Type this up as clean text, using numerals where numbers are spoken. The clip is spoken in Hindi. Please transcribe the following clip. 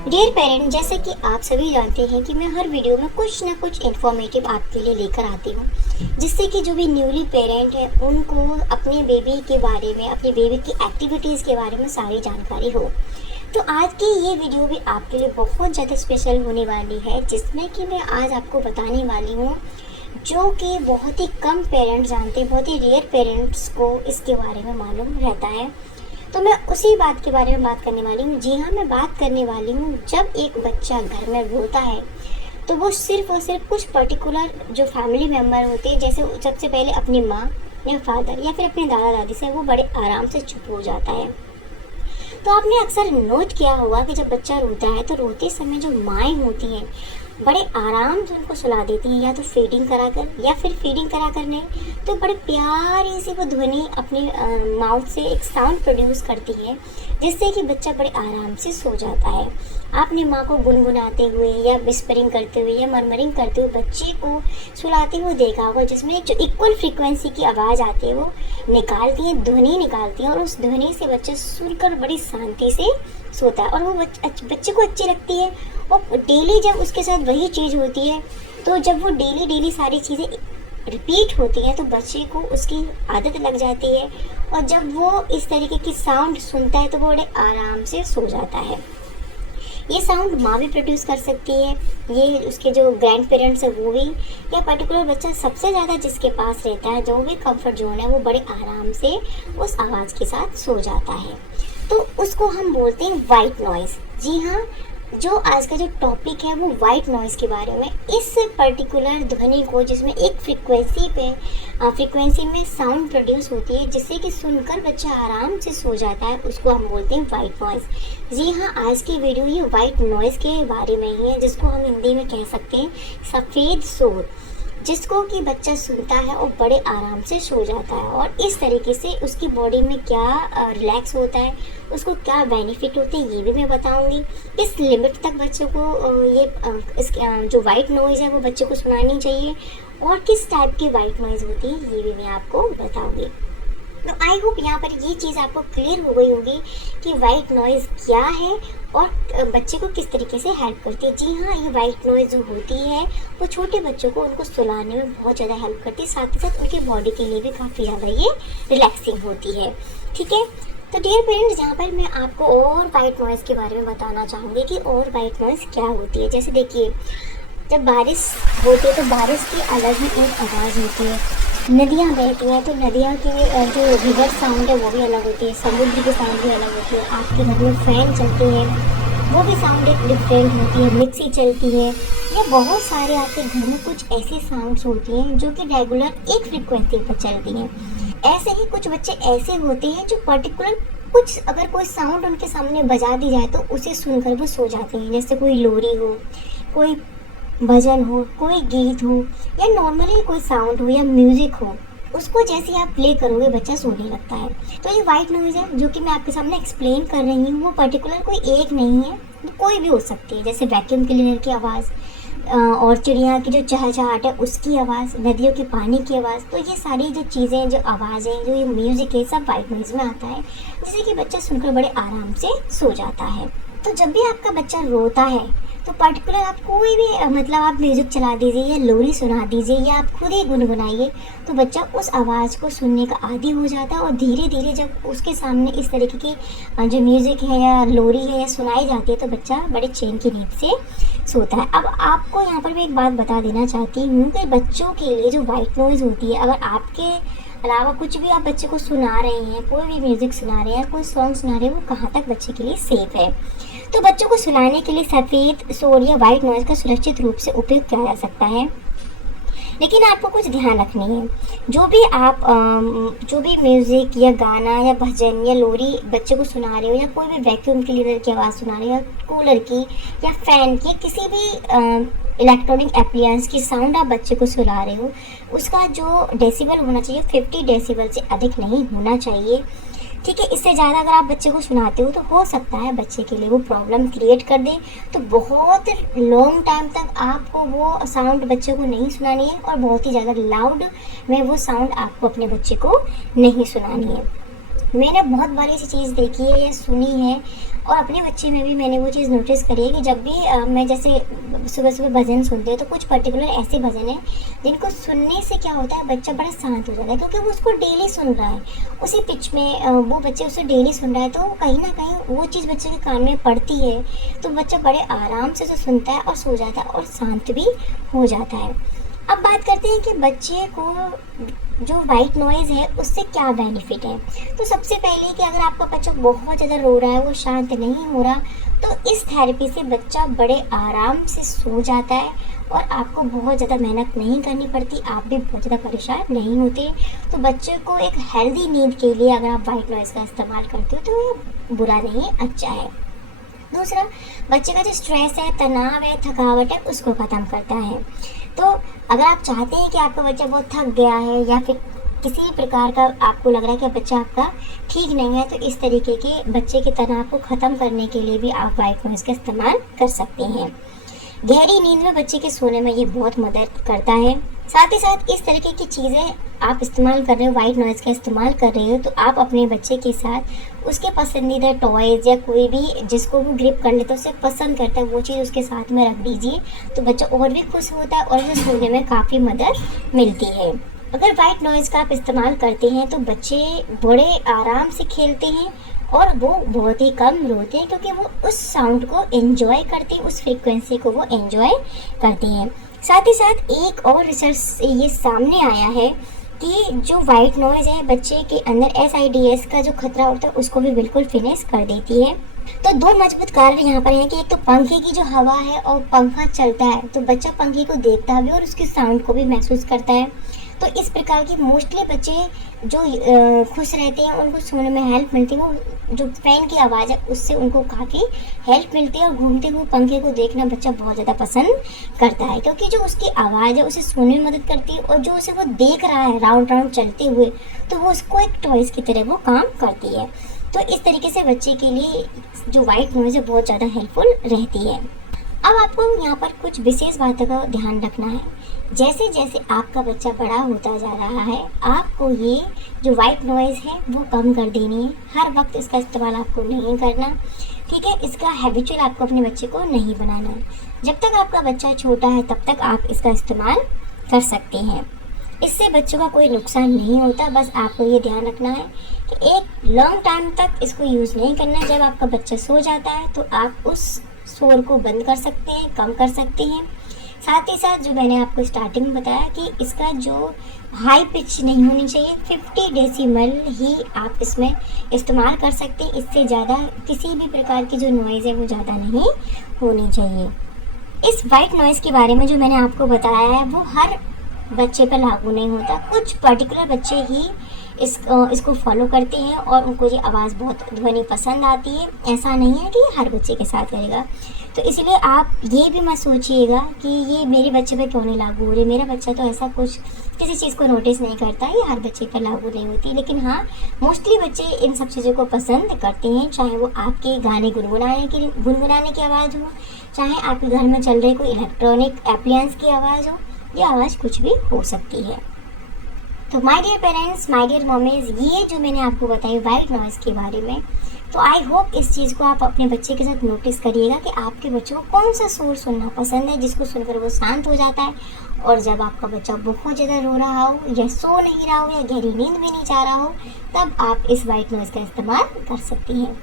डियर पेरेंट, जैसे कि आप सभी जानते हैं कि मैं हर वीडियो में कुछ ना कुछ इन्फॉर्मेटिव आपके लिए लेकर आती हूँ, जिससे कि जो भी न्यूली पेरेंट है उनको अपने बेबी के बारे में, अपनी बेबी की एक्टिविटीज़ के बारे में सारी जानकारी हो। तो आज की ये वीडियो भी आपके लिए बहुत ज़्यादा स्पेशल होने वाली है, जिसमें कि मैं आज आपको बताने वाली हूँ जो कि बहुत ही कम पेरेंट्स जानते हैं, बहुत ही रेयर पेरेंट्स को इसके बारे में मालूम रहता है। तो मैं उसी बात के बारे में बात करने वाली हूँ। जी हाँ, मैं बात करने वाली हूँ जब एक बच्चा घर में रोता है तो वो सिर्फ और सिर्फ कुछ पर्टिकुलर जो फैमिली मेम्बर होते हैं, जैसे सबसे पहले अपनी माँ या फादर या फिर अपने दादा दादी से वो बड़े आराम से चुप हो जाता है। तो आपने अक्सर नोट किया होगा कि जब बच्चा रोता है तो रोते समय जो माएँ होती हैं बड़े आराम से उनको सुला देती हैं, या तो फीडिंग कराकर या फिर फीडिंग करा कर नहीं तो बड़े प्यारी सी वो ध्वनि अपने माउथ से एक साउंड प्रोड्यूस करती है, जिससे कि बच्चा बड़े आराम से सो जाता है। आपने माँ को गुनगुनाते हुए या विस्परिंग करते हुए या मरमरिंग करते हुए बच्चे को सुलाते हुए देखा होगा, जिसमें एक जो इक्वल फ्रीक्वेंसी की आवाज़ आती है वो निकालती है, ध्वनि निकालती है, और उस ध्वनि से बच्चा सुनकर बड़ी शांति से सोता है और वो बच्चे को अच्छी लगती है। और डेली जब उसके साथ वही चीज़ होती है, तो जब वो डेली डेली सारी चीज़ें रिपीट होती हैं तो बच्चे को उसकी आदत लग जाती है, और जब वो इस तरीके की साउंड सुनता है तो वो बड़े आराम से सो जाता है। ये साउंड माँ भी प्रोड्यूस कर सकती है, ये उसके जो ग्रैंड पेरेंट्स है वो भी, या पर्टिकुलर बच्चा सबसे ज़्यादा जिसके पास रहता है, जो भी कंफर्ट जोन है, वो बड़े आराम से उस आवाज़ के साथ सो जाता है। तो उसको हम बोलते हैं वाइट नॉइज़। जी हाँ, जो आज का जो टॉपिक है वो वाइट नॉइज़ के बारे में। इस पर्टिकुलर ध्वनि को, जिसमें एक फ्रीक्वेंसी में साउंड प्रोड्यूस होती है जिससे कि सुनकर बच्चा आराम से सो जाता है, उसको हम बोलते हैं वाइट नॉइज़। जी हाँ, आज की वीडियो ये वाइट नॉइज़ के बारे में ही है, जिसको हम हिंदी में कह सकते हैं सफ़ेद शोर, जिसको कि बच्चा सुनता है और बड़े आराम से सो जाता है। और इस तरीके से उसकी बॉडी में क्या रिलैक्स होता है, उसको क्या बेनिफिट होते हैं, ये भी मैं बताऊंगी। किस लिमिट तक बच्चों को जो वाइट नॉइज़ है वो बच्चे को सुनानी चाहिए, और किस टाइप की वाइट नॉइज़ होती है ये भी मैं आपको बताऊंगी। तो आई होप यहाँ पर ये चीज़ आपको क्लियर हो गई होगी कि वाइट नॉइज़ क्या है और बच्चे को किस तरीके से हेल्प करती है। जी हाँ, ये वाइट नॉइज़ जो होती है वो छोटे बच्चों को उनको सुलाने में बहुत ज़्यादा हेल्प करती है, साथ ही साथ उनके बॉडी के लिए भी काफ़ी ज़्यादा ये रिलैक्सिंग होती है। ठीक है, तो डियर पेरेंट्स, यहाँ पर मैं आपको और वाइट नॉइज़ के बारे में बताना चाहूँगी कि और वाइट नॉइज़ क्या होती है। जैसे देखिए, जब बारिश होती है तो बारिश की अलग ही एक आवाज़ होती है। नदियाँ बहती हैं तो नदियाँ की जो रिवर साउंड है वो भी अलग होती है, समुद्र की साउंड भी अलग होती है। आपके घर में फ़ैन चलती है वो भी साउंड एक डिफरेंट होती है, मिक्सी चलती है, या बहुत सारे आपके घर में कुछ ऐसी साउंड्स होती हैं जो कि रेगुलर एक फ्रिक्वेंसी पर चलती हैं। ऐसे ही कुछ बच्चे ऐसे होते हैं जो पर्टिकुलर कुछ, अगर कोई साउंड उनके सामने बजा दी जाए तो उसे सुनकर वो सो जाते हैं। जैसे कोई लोरी हो, कोई भजन हो, कोई गीत हो, या नॉर्मली कोई साउंड हो या म्यूजिक हो, उसको जैसे आप प्ले करोगे बच्चा सोने लगता है। तो ये वाइट नॉइज़ है जो कि मैं आपके सामने एक्सप्लेन कर रही हूँ, वो पर्टिकुलर कोई एक नहीं है, तो कोई भी हो सकती है। जैसे वैक्यूम क्लीनर की आवाज़, और चिड़िया की जो चहचहाट है उसकी आवाज़, नदियों के पानी की आवाज़, तो ये सारी जो चीज़ें, जो आवाज़ें, जो ये म्यूज़िक है, सब वाइट नॉइज़ में आता है, जिससे कि बच्चा सुनकर बड़े आराम से सो जाता है। तो जब भी आपका बच्चा रोता है तो पर्टिकुलर आप कोई भी मतलब आप म्यूज़िक चला दीजिए या लोरी सुना दीजिए या आप खुद ही गुनगुनाइए, तो बच्चा उस आवाज़ को सुनने का आदी हो जाता है, और धीरे धीरे जब उसके सामने इस तरीके की जो म्यूज़िक है या लोरी है या सुनाई जाती है तो बच्चा बड़े चैन की नींद से सोता है। अब आपको यहाँ पर मैं एक बात बता देना चाहती हूँ कि बच्चों के लिए जो वाइट नॉइज़ होती है, अगर आपके अलावा कुछ भी आप बच्चे को सुना रहे हैं, कोई भी म्यूज़िक सुना रहे हैं, कोई सॉन्ग सुना रहे हैं, वो कहाँ तक बच्चे के लिए सेफ़ है। तो बच्चों को सुलाने के लिए सफ़ेद शोर या वाइट नॉइज़ का सुरक्षित रूप से उपयोग किया जा सकता है, लेकिन आपको कुछ ध्यान रखनी है। जो भी म्यूज़िक या गाना या भजन या लोरी बच्चे को सुना रहे हो, या कोई भी वैक्यूम क्लीनर की आवाज़ सुना रहे हो, या कूलर की या फ़ैन की, किसी भी इलेक्ट्रॉनिक एप्लियंस की साउंड आप बच्चे को सुला रहे हो, उसका जो डेसिबल होना चाहिए 50 डेसिबल से अधिक नहीं होना चाहिए। ठीक है, इससे ज़्यादा अगर आप बच्चे को सुनाते हो तो हो सकता है बच्चे के लिए वो प्रॉब्लम क्रिएट कर दे। तो बहुत लॉन्ग टाइम तक आपको वो साउंड बच्चे को नहीं सुनानी है, और बहुत ही ज़्यादा लाउड में वो साउंड आपको अपने बच्चे को नहीं सुनानी है। मैंने बहुत बार ऐसी चीज़ देखी है या सुनी है, और अपने बच्चे में भी मैंने वो चीज़ नोटिस करी है कि जब भी मैं जैसे सुबह सुबह भजन सुनते हैं तो कुछ पर्टिकुलर ऐसे भजन हैं जिनको सुनने से क्या होता है, बच्चा बड़ा शांत हो जाता है, क्योंकि वो उसको डेली सुन रहा है उसी पिच में, वो बच्चे उसे डेली सुन रहा है, तो कहीं ना कहीं वो चीज़ बच्चे के कान में पड़ती है, तो बच्चा बड़े आराम से उसे सुनता है और सो जाता है और शांत भी हो जाता है। अब बात करते हैं कि बच्चे को जो वाइट नॉइज़ है उससे क्या बेनिफिट है। तो सबसे पहले कि अगर आपका बच्चा बहुत ज़्यादा रो रहा है, वो शांत नहीं हो रहा, तो इस थेरेपी से बच्चा बड़े आराम से सो जाता है और आपको बहुत ज़्यादा मेहनत नहीं करनी पड़ती, आप भी बहुत ज़्यादा परेशान नहीं होते। तो बच्चे को एक हेल्दी नींद के लिए अगर आप वाइट नॉइज़ का इस्तेमाल करते हो तो ये बुरा नहीं है, अच्छा है। दूसरा, बच्चे का जो स्ट्रेस है, तनाव है, थकावट है, उसको ख़त्म करता है। तो अगर आप चाहते हैं कि आपका बच्चा बहुत थक गया है या फिर किसी भी प्रकार का आपको लग रहा है कि बच्चा आपका ठीक नहीं है, तो इस तरीके के बच्चे के तनाव को ख़त्म करने के लिए भी आप वाइट नॉइज़ का इस्तेमाल कर सकते हैं। गहरी नींद में बच्चे के सोने में ये बहुत मदद करता है। साथ ही साथ इस तरीके की चीज़ें आप इस्तेमाल कर रहे हो, वाइट नॉइज़ का इस्तेमाल कर रहे हो, तो आप अपने बच्चे के साथ उसके पसंदीदा टॉयज़ या कोई भी जिसको वो ग्रिप कर लेता है, उसे पसंद करता है, वो चीज़ उसके साथ में रख दीजिए, तो बच्चा और भी खुश होता है और उसे सोने में काफ़ी मदद मिलती है। अगर वाइट नॉइज़ का आप इस्तेमाल करते हैं तो बच्चे बड़े आराम से खेलते हैं और वो बहुत ही कम रोते हैं, क्योंकि वो उस साउंड को एंजॉय करते हैं, उस फ्रीक्वेंसी को वो एंजॉय करते हैं। साथ ही साथ एक और रिसर्च से ये सामने आया है कि जो वाइट नॉइज़ है बच्चे के अंदर SIDS का जो खतरा होता है उसको भी बिल्कुल फिनिश कर देती है। तो दो मजबूत कारण यहाँ पर हैं कि एक तो पंखे की जो हवा है और पंखा चलता है तो बच्चा पंखे को देखता भी और उसके साउंड को भी महसूस करता है। तो इस प्रकार की मोस्टली बच्चे जो खुश रहते हैं, उनको सोने में हेल्प मिलती है, वो जो फैन की आवाज़ है उससे उनको काफ़ी हेल्प मिलती है, और घूमते हुए पंखे को देखना बच्चा बहुत ज़्यादा पसंद करता है, क्योंकि जो उसकी आवाज़ है उसे सोने में मदद करती है, और जो उसे वो देख रहा है राउंड राउंड चलते हुए, तो वो उसको एक टॉयज़ की तरह वो काम करती है। तो इस तरीके से बच्चे के लिए जो वाइट नॉइज़ है बहुत ज़्यादा हेल्पफुल रहती है। अब आपको यहाँ पर कुछ विशेष बातों का ध्यान रखना है। जैसे जैसे आपका बच्चा बड़ा होता जा रहा है, आपको ये जो वाइट नॉइज़ है वो कम कर देनी है। हर वक्त इसका इस्तेमाल आपको नहीं करना, ठीक है। इसका हैबिचुअल आपको अपने बच्चे को नहीं बनाना है। जब तक आपका बच्चा छोटा है तब तक आप इसका इस्तेमाल कर सकते हैं। इससे बच्चों का कोई नुकसान नहीं होता। बस आपको ये ध्यान रखना है कि एक लॉन्ग टाइम तक इसको यूज़ नहीं करना। जब आपका बच्चा सो जाता है तो आप उस शोर को बंद कर सकते हैं, कम कर सकते हैं। साथ ही साथ जो मैंने आपको स्टार्टिंग में बताया कि इसका जो हाई पिच नहीं होनी चाहिए, 50 डेसिबल ही आप इसमें इस्तेमाल कर सकते हैं। इससे ज़्यादा किसी भी प्रकार की जो नॉइज़ है वो ज़्यादा नहीं होनी चाहिए। इस वाइट नॉइज़ के बारे में जो मैंने आपको बताया है वो हर बच्चे पर लागू नहीं होता। कुछ पर्टिकुलर बच्चे ही इसको फॉलो करते हैं और उनको ये आवाज़ बहुत ध्वनि पसंद आती है। ऐसा नहीं है कि हर बच्चे के साथ करेगा। तो इसलिए आप ये भी मत सोचिएगा कि ये मेरे बच्चे पे क्यों नहीं लागू हो रही, मेरा बच्चा तो ऐसा कुछ किसी चीज़ को नोटिस नहीं करता, ये हर बच्चे पर लागू नहीं होती। लेकिन हाँ, मोस्टली बच्चे इन सब चीज़ों को पसंद करते हैं, चाहे वो आपके गाने गुनगुनाने की आवाज़ हो, चाहे आपके घर में चल रहे कोई इलेक्ट्रॉनिक एप्लियंस की आवाज़ हो, ये आवाज़ कुछ भी हो सकती है। तो my dear parents, my dear mummies, ये जो मैंने आपको बताई वाइट नॉइज़ के बारे में, तो आई होप इस चीज़ को आप अपने बच्चे के साथ नोटिस करिएगा कि आपके बच्चे को कौन सा शोर सुनना पसंद है जिसको सुनकर वो शांत हो जाता है। और जब आपका बच्चा बहुत ज़्यादा रो रहा हो या सो नहीं रहा हो या गहरी नींद भी नहीं चाह रहा हो, तब आप इस वाइट नॉइज़ का इस्तेमाल कर सकती हैं।